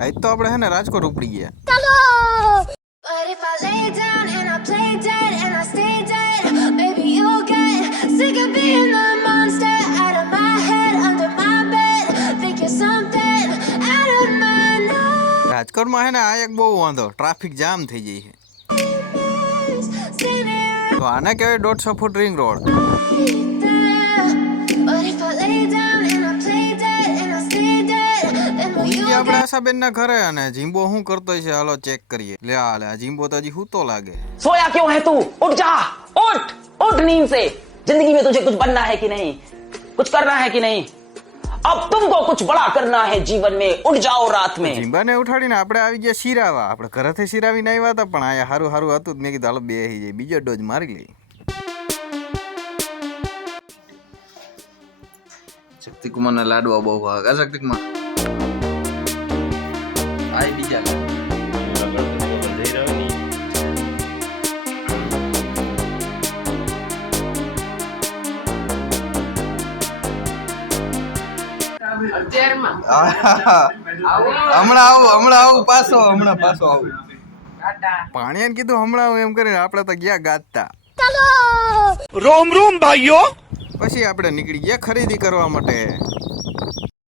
આજ તો આપણે હે ને રાજકોટ ઉપડી ગયા. But if I lay down and I play dead and I stay dead, maybe you'll get sick of being the monster out of my head, under my bed. Think you're something out of my nose. રાજકોટમાં હે ને આ એક બહુ વાંધો, traffic jam થઈ જાય છે. તો આને કહેવાય 150 foot ring road. But if I lay down and I play dead and I stay dead, then will you આપણે આશાબેન ના ઘરે અને જીંબો શું કરતો છે હાલો ચેક કરીએ. લે આ જીંબો તો હજી સૂતો લાગે. सोया क्यों है तू? उठ जा, उठ उठ नींद से. जिंदगी में तुझे कुछ बनना है कि नहीं, कुछ करना है कि नहीं? अब तुमको कुछ बड़ा करना है जीवन में. उठ जाओ रात में. જીંબાને ઉઠાડીને આપણે આવી ગયા શિરાવા. આપણે ઘરેથી શિરાવીને આવ્યા હતા પણ આ હારું હારું હતું જ. મેં કીધું હાલો બેસી જાય, બીજો ડોઝ મારી લઈ. શક્તિકુમાર ના લાડવા બહુ ભાવે કા શક્તિકુમાર? આય બીજા હમણાં આવું પાછો આવું. પાણીયાને કીધું હમણાં આવું એમ કરીને આપણે તો ગયા ગાતા. रोम रोम भाइयों. પછી આપણે નીકળી ગયા ખરીદી કરવા માટે.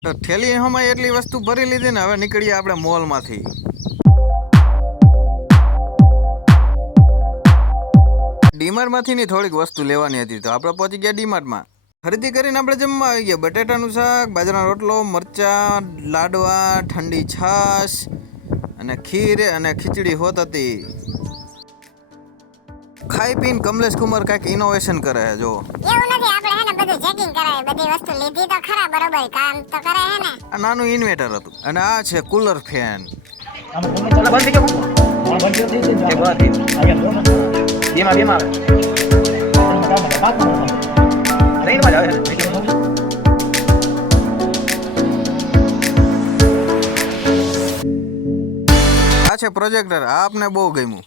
તો થેલી હમાં એટલી વસ્તુ ભરી લીધી ને હવે નીકળીએ આપણે મોલમાંથી. ડીમાર્ટમાંથી ની થોડીક વસ્તુ લેવાની હતી તો આપણે પહોંચી ગયા ડીમાર્ટમાં. ખરીદી કરીને આપણે જમવા આવી ગયા. બટેટાનું શાક, બાજરાનો રોટલો, મરચા, લાડવા, ઠંડી છાશ અને ખીર અને ખીચડી હોત હતી. ખાઈ પીને કમલેશ કુમાર કાંઈક ઇનોવેશન કરે છે જો. એવું નથી, આપણે હે ને બધું ચેકિંગ કરાય, બધી વસ્તુ લીધી તો ખરા, બરોબર કામ તો કરે હે ને. આ નાનું ઇન્વેટર હતું અને આ છે કુલર ફેન. આ છે પ્રોજેક્ટર. આ આપને બહુ ગમ્યું.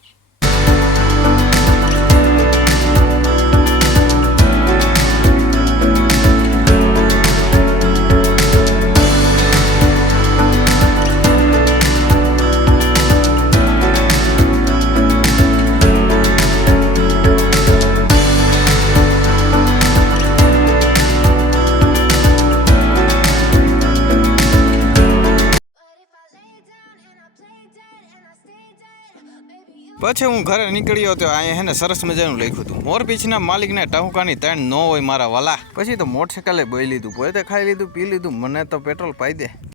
પછી હું ઘરે નીકળ્યો તો અહીંયા હે ને સરસ મજાનું લખ્યું હતું, મોરપીંછના માલિકને ટહુકાની 3 ન હોય મારા વાલા. પછી તો મોટરસાઇકલે બોઈ લીધું, પોતે ખાઈ લીધું, પી લીધું, મને તો પેટ્રોલ પાઈ દે.